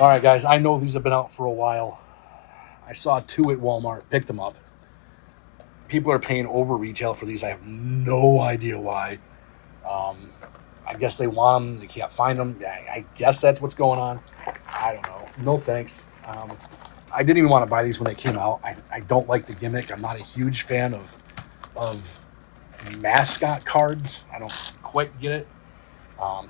All right, guys. I know these have been out for a while. I saw two at Walmart. Picked them up. People are paying over retail for these. I have no idea why. Um, I guess they want them. They can't find them. I guess that's what's going on. I don't know. No thanks. I didn't even want to buy these when they came out. I don't like the gimmick. I'm not a huge fan of mascot cards. I don't quite get it.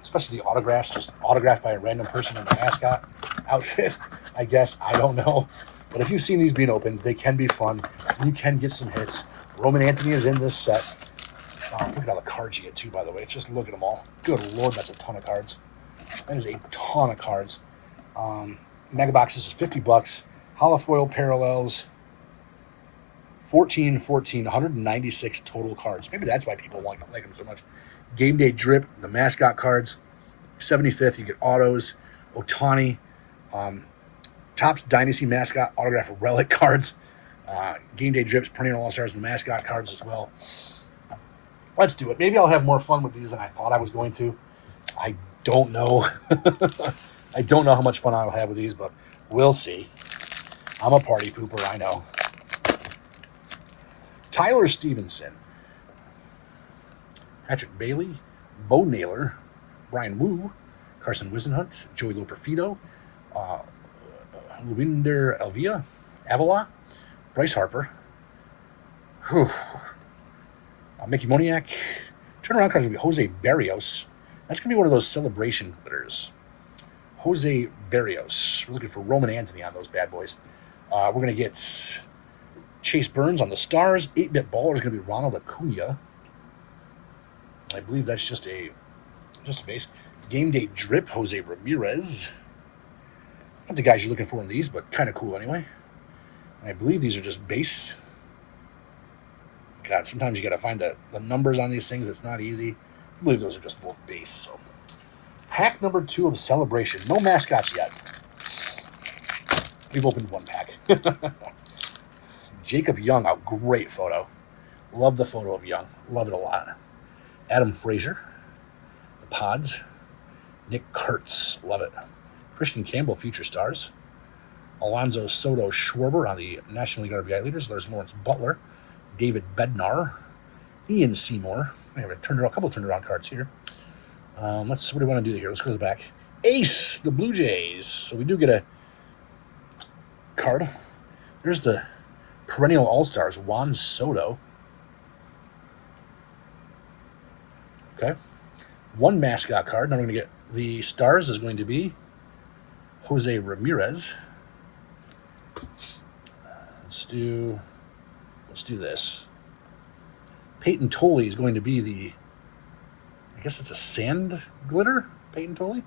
Especially the autographs, just autographed by a random person in the mascot outfit. I guess I don't know, but if you've seen these being opened, they can be fun. You can get some hits. Roman Anthony is in this set. Look at all the cards you get too. By the way, it's just look at them all. Good lord, that's a ton of cards. That is a ton of cards. Mega boxes is $50. Holofoil parallels, 196 total cards. Maybe that's why people like them so much. Game day drip, the mascot cards, 75th. You get autos, Otani, Topps Dynasty mascot autograph relic cards, game day drips, perennial all stars, the mascot cards as well. Let's do it. Maybe I'll have more fun with these than I thought I was going to. I don't know. I don't know how much fun I'll have with these, but we'll see. I'm a party pooper, I know. Tyler Stevenson, Patrick Bailey, Bo Naylor, Brian Wu, Carson Wisenhunt, Joey Loperfido, Luinder Avila, Bryce Harper, Mickey Moniak. Turnaround cards will be Jose Barrios. That's going to be one of those celebration glitters. Jose Barrios. We're looking for Roman Anthony on those bad boys. We're going to get Chase Burns on the Stars. 8-bit baller is going to be Ronald Acuna. I believe that's just a base. Game day drip, Jose Ramirez. Not the guys you're looking for in these, but kind of cool anyway. And I believe these are just base. God, sometimes you got to find the numbers on these things. It's not easy. I believe those are just both base. So, pack number 2 of Celebration. No mascots yet. We've opened one pack. Jacob Young, a great photo. Love the photo of Young. Love it a lot. Adam Frazier, the Pods. Nick Kurtz, love it. Christian Campbell, Future Stars. Alonzo Soto Schwarber on the National League RBI leaders. There's Lawrence Butler. David Bednar. Ian Seymour. I have a couple turnaround cards here. What do we want to do here? Let's go to the back. Ace, the Blue Jays. So we do get a card. There's the perennial All-Stars, Juan Soto. Okay. One mascot card. Now we're going to get the Stars is going to be Jose Ramirez. Let's do this. Peyton Tolley is going to be I guess it's a sand glitter, Peyton Tolley.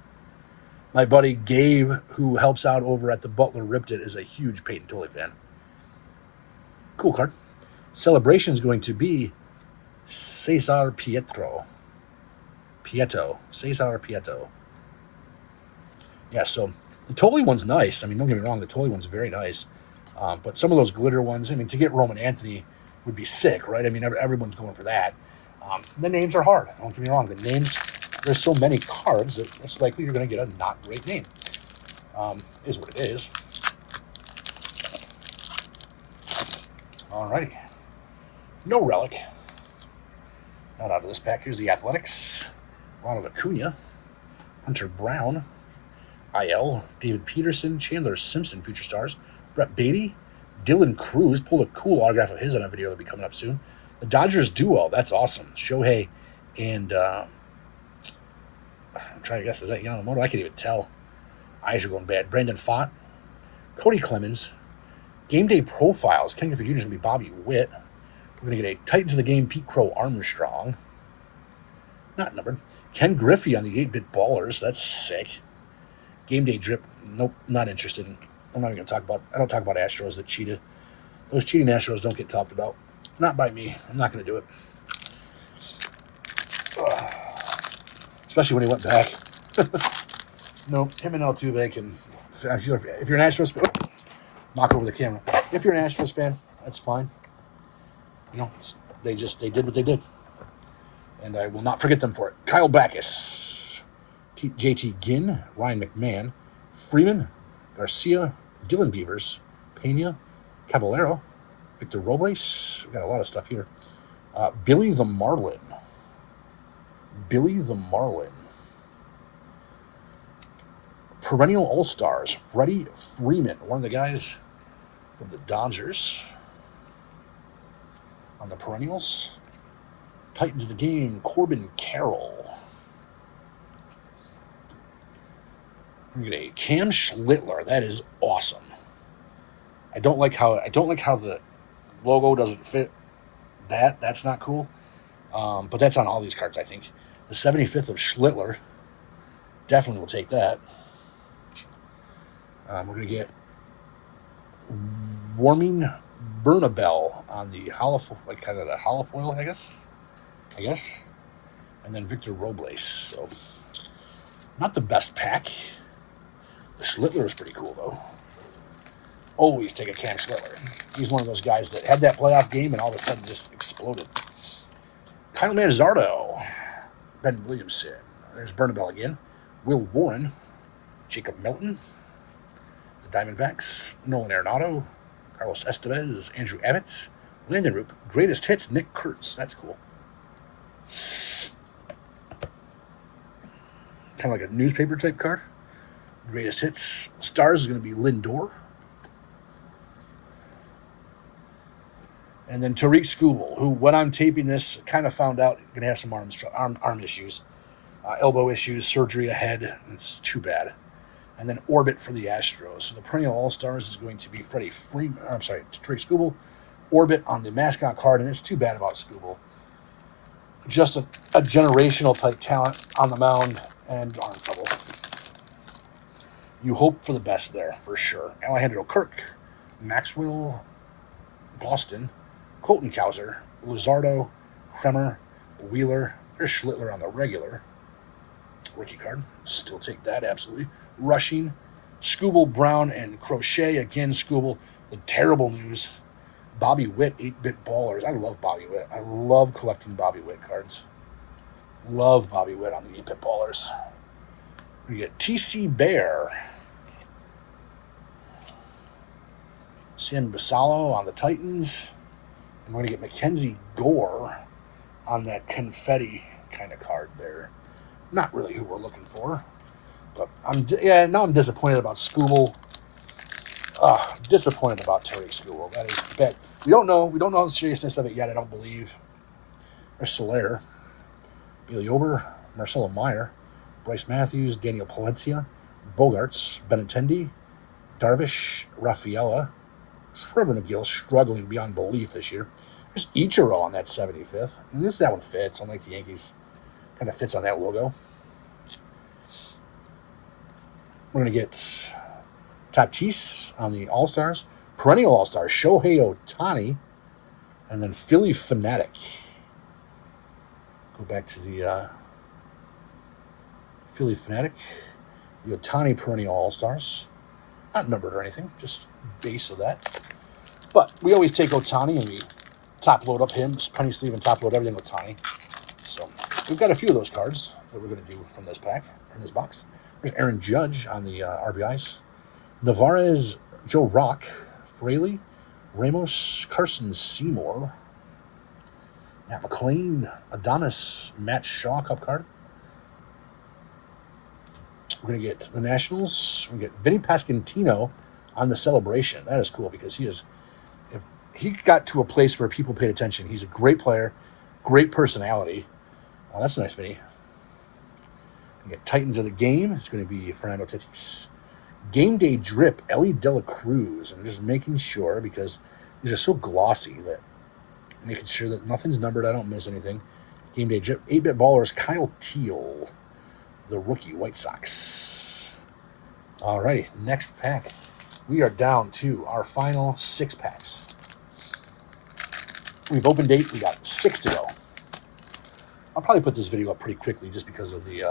My buddy Gabe, who helps out over at the Butler Ripped It, is a huge Peyton Tolley fan. Cool card. Celebration is going to be Cesar Prieto. Cesar Prieto. Yeah, so the Tolley one's nice. I mean, don't get me wrong, the Tolley one's very nice. But some of those glitter ones, I mean, to get Roman Anthony would be sick, right? I mean, everyone's going for that. The names are hard. Don't get me wrong. The names, there's so many cards that it's likely you're going to get a not great name. Is what it is. Alrighty. No relic. Not out of this pack. Here's the Athletics. Ronald Acuna. Hunter Brown. IL. David Peterson. Chandler Simpson, Future Stars. Brett Beatty. Dylan Cruz. Pulled a cool autograph of his on a video that'll be coming up soon. The Dodgers duo. That's awesome. Shohei and I'm trying to guess, is that Yamamoto? I can't even tell. Eyes are going bad. Brandon Pfaadt. Cody Clemens. Game day profiles. Ken Griffey Jr. is going to be Bobby Witt. We're going to get a Titans of the Game Pete Crow Armstrong. Not numbered. Ken Griffey on the 8-bit ballers. That's sick. Game day drip. Nope, not interested in. I'm not even going to talk about. I don't talk about Astros that cheated. Those cheating Astros don't get talked about. Not by me. I'm not going to do it. Especially when he went back. Nope, him and Altuve can. If you're an Astros fan, knock over the camera. If you're an Astros fan, that's fine. You know, they did what they did. And I will not forget them for it. Kyle Backus, JT Ginn, Ryan McMahon, Freeman, Garcia, Dylan Beavers, Pena, Caballero, Victor Robles. We got a lot of stuff here. Billy the Marlin. Billy the Marlin. Perennial All-Stars, Freddie Freeman, one of the guys from the Dodgers on the Perennials. Titans of the game, Corbin Carroll. We get a Cam Schlittler. That is awesome. I don't like how the logo doesn't fit that. That's not cool. But that's on all these cards, I think. The 75th of Schlittler. Definitely will take that. We're going to get Warming Bernabel on the like kind of the holofoil, I guess. And then Victor Robles. So, not the best pack. The Schlittler is pretty cool, though. Always take a Cam Schlittler. He's one of those guys that had that playoff game and all of a sudden just exploded. Kyle Manzardo. Ben Williamson. There's Bernabel again. Will Warren. Jacob Milton. The Diamondbacks. Nolan Arenado. Carlos Estevez. Andrew Abbott. Landon Roop. Greatest hits. Nick Kurtz. That's cool. Kind of like a newspaper type card. Greatest hits. Stars is going to be Lindor. And then Tariq Skubal, who, when I'm taping this, kind of found out going to have some arm issues, elbow issues, surgery ahead. It's too bad. And then Orbit for the Astros. So the perennial All-Stars is going to be Tariq Skubal. Orbit on the mascot card, and it's too bad about Skubal. Just a generational type talent on the mound and arm trouble. You hope for the best there, for sure. Alejandro Kirk, Maxwell, Boston, Colton Cowser, Luzardo, Kremer, Wheeler. There's Schlittler on the regular rookie card. Still take that, absolutely. Rushing, Skubal, Brown, and Crochet. Again, Skubal. The terrible news. Bobby Witt, 8-bit ballers. I love Bobby Witt. I love collecting Bobby Witt cards. Love Bobby Witt on the 8-bit ballers. We get TC Bear. Sam Basallo on the Titans. And we're going to get Mackenzie Gore on that confetti kind of card there. Not really who we're looking for. But now I'm disappointed about Skubal. Disappointed about Tariq Skubal. That is bad. We don't know the seriousness of it yet, I don't believe. There's Soler, Billy Ober, Marcelo Meyer, Bryce Matthews, Daniel Palencia, Bogarts, Benintendi, Darvish, Rafaela, Trevor McGill struggling beyond belief this year. There's Ichiro on that 75th. And that one fits, unlike the Yankees. Kind of fits on that logo. We're going to get Tatis on the All-Stars. Perennial All-Stars, Shohei Ohtani. And then Philly Fanatic. Go back to the Philly Fanatic. The Ohtani Perennial All-Stars. Not numbered or anything, just base of that. But we always take Ohtani and we top load up him, penny sleeve and top load everything with Ohtani. So we've got a few of those cards that we're going to do from this pack, in this box. There's Aaron Judge on the RBIs. Navarez, Joe Rock, Fraley, Ramos, Carson Seymour, Matt McClain, Adonis, Matt Shaw Cup card. We're going to get the Nationals. We're going to get Vinny Pasquantino on the Celebration. That is cool because if he got to a place where people paid attention. He's a great player, great personality. Oh, that's a nice Vinny. We get Titans of the Game. It's going to be Fernando Tatis. Game Day Drip, Ellie De La Cruz. I'm just making sure because these are so glossy that making sure that nothing's numbered. I don't miss anything. Game Day Drip, 8-bit ballers, Kyle Teal, the rookie White Sox. Alrighty, next pack. We are down to our final 6 packs. We've opened 8. We got 6 to go. I'll probably put this video up pretty quickly just because of the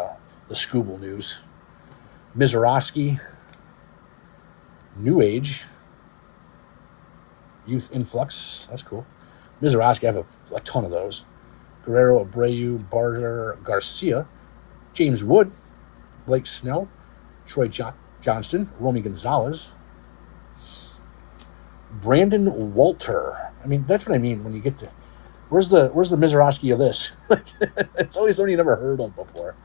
Skubal news. Mizorowski, New Age, Youth Influx. That's cool. Mizorowski, I have a ton of those. Guerrero, Abreu, Barter, Garcia, James Wood, Blake Snell, Troy Johnston, Romy Gonzalez, Brandon Walter. I mean, that's what I mean when you get to where's the Mizorowski of this? It's always someone you never heard of before.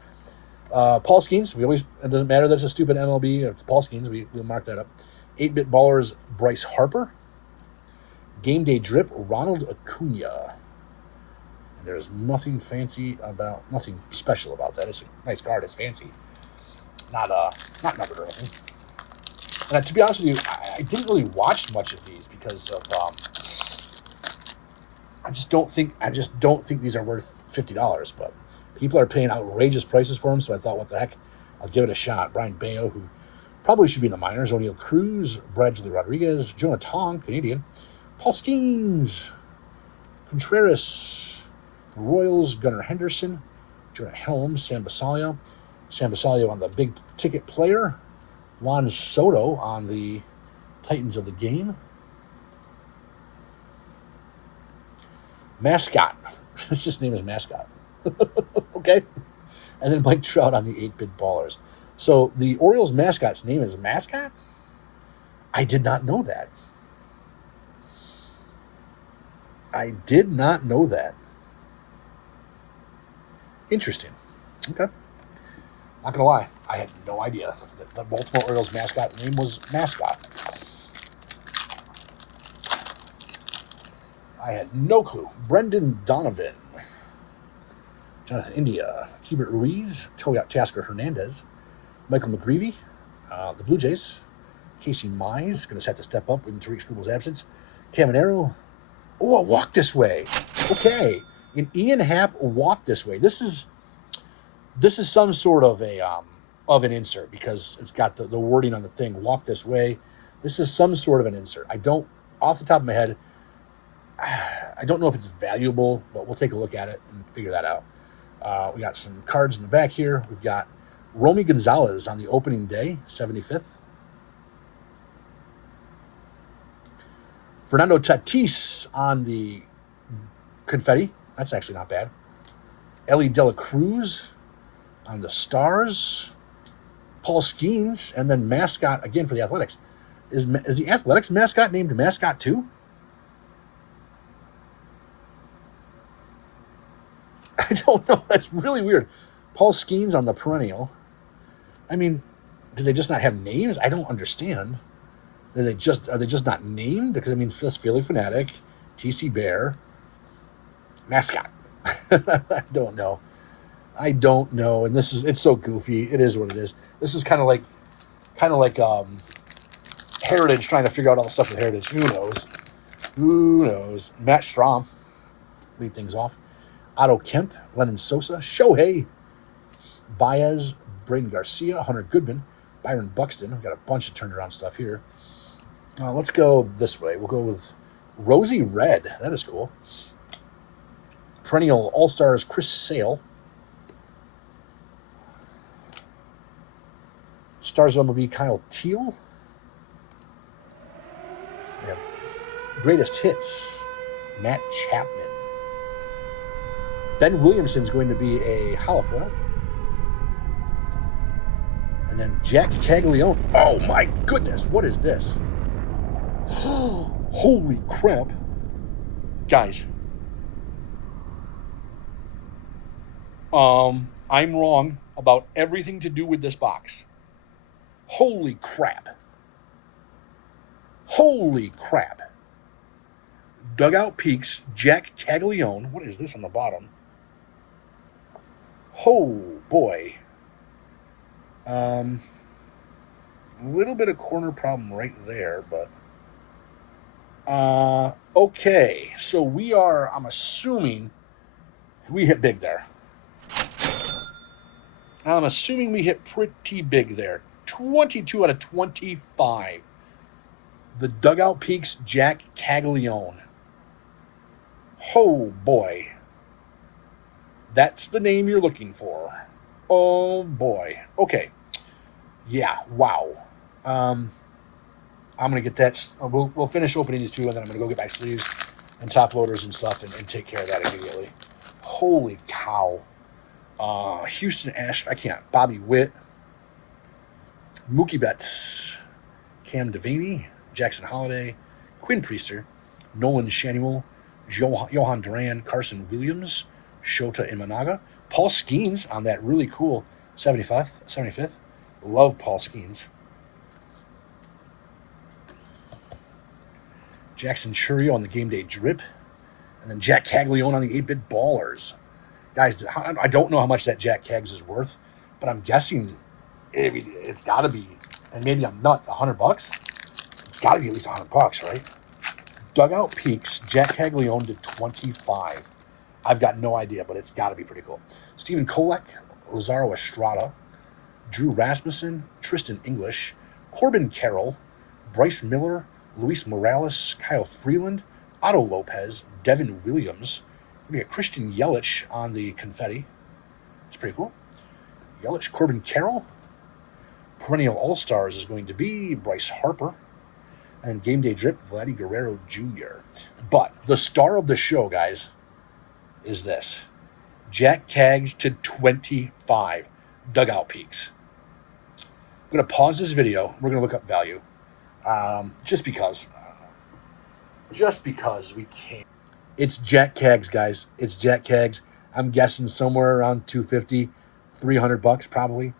Paul Skeens. It doesn't matter that it's a stupid MLB. It's Paul Skeens. We'll mark that up. 8-bit ballers Bryce Harper. Game day drip Ronald Acuna. And there's nothing special about that. It's a nice card. It's fancy. Not numbered or anything. And to be honest with you, I didn't really watch much of these because of I just don't think these are worth $50. But people are paying outrageous prices for them, so I thought, what the heck? I'll give it a shot. Brian Bayo, who probably should be in the minors. O'Neill Cruz, Bradley Rodriguez, Jonah Tong, Canadian. Paul Skeens, Contreras, Royals, Gunnar Henderson, Jonah Helms, Sam Basalio on the big ticket player. Juan Soto on the Titans of the game. Mascot. His name is Mascot. Okay. And then Mike Trout on the 8-bit ballers. So the Orioles mascot's name is Mascot? I did not know that. Interesting. Okay. Not going to lie. I had no idea that the Baltimore Orioles mascot name was Mascot. I had no clue. Brendan Donovan, Jonathan India, Hubert Ruiz, Tasker Hernandez, Michael McGreevy, the Blue Jays, Casey Mize, going to have to step up in Tariq Scribble's absence, Caminero. Oh, a walk this way. Okay. An Ian Happ walk this way. This is some sort of an insert because it's got the wording on the thing, walk this way. This is some sort of an insert. Off the top of my head, I don't know if it's valuable, but we'll take a look at it and figure that out. We got some cards in the back here. We've got Romy Gonzalez on the opening day, 75th. Fernando Tatis on the confetti. That's actually not bad. Ellie Dela Cruz on the stars. Paul Skeens, and then Mascot again for the Athletics. Is the Athletics mascot named Mascot too? I don't know. That's really weird. Paul Skeens on the perennial. I mean, do they just not have names? I don't understand. Are they just not named? Because I mean, just Philly Fanatic, TC Bear, Mascot. I don't know. And it's so goofy. It is what it is. This is kind of like Heritage trying to figure out all the stuff with Heritage. Who knows? Matt Strom lead things off. Otto Kemp, Lennon Sosa, Shohei, Baez, Braden Garcia, Hunter Goodman, Byron Buxton. We've got a bunch of turned around stuff here. Let's go this way. We'll go with Rosie Red. That is cool. Perennial All-Stars Chris Sale. Stars of MLB Kyle Teal. We have Greatest Hits Matt Chapman. Ben Williamson's going to be a holofoil. And then Jack Caglione. Oh my goodness, what is this? Holy crap. Guys. I'm wrong about everything to do with this box. Holy crap. Dugout Peaks, Jack Caglione. What is this on the bottom? Oh, boy. Little bit of corner problem right there, but... okay. So I'm assuming we hit big there. I'm assuming we hit pretty big there. 22 out of 25. The Dugout Peaks, Jack Caglione. Oh, boy. That's the name you're looking for. Oh, boy. Okay. Yeah, wow. I'm going to get that. We'll finish opening these two, and then I'm going to go get my sleeves and top loaders and stuff and take care of that immediately. Holy cow. Houston Ash. I can't. Bobby Witt. Mookie Betts, Cam Devaney, Jackson Holiday, Quinn Priester, Nolan Shanuel, Johan Duran, Carson Williams, Shota Imanaga, Paul Skeens on that really cool 75th. Love Paul Skeens. Jackson Churio on the game day drip. And then Jack Caglione on the 8-bit ballers. Guys, I don't know how much that Jack Cags is worth, but I'm guessing it's got to be, and maybe I'm not, $100. It's got to be at least $100, right? Dugout Peaks, Jack Caglione to 25. I've got no idea, but it's got to be pretty cool. Stephen Kolek, Lazaro Estrada, Drew Rasmussen, Tristan English, Corbin Carroll, Bryce Miller, Luis Morales, Kyle Freeland, Otto Lopez, Devin Williams. We got Christian Yelich on the confetti. It's pretty cool. Yelich, Corbin Carroll. Perennial All-Stars is going to be Bryce Harper. And Game Day Drip, Vladdy Guerrero Jr. But the star of the show, guys, is this. Jack Cags to 25. Dugout Peaks. I'm going to pause this video. We're going to look up value. Just because we can. It's Jack Cags, guys. It's Jack Cags. I'm guessing somewhere around $250, $300 probably.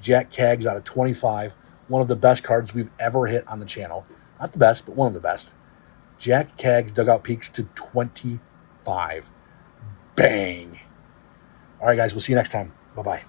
Jack Cags out of 25. One of the best cards we've ever hit on the channel. Not the best, but one of the best. Jack Cags Dugout Peaks to 25. Bang. All right, guys. We'll see you next time. Bye-bye.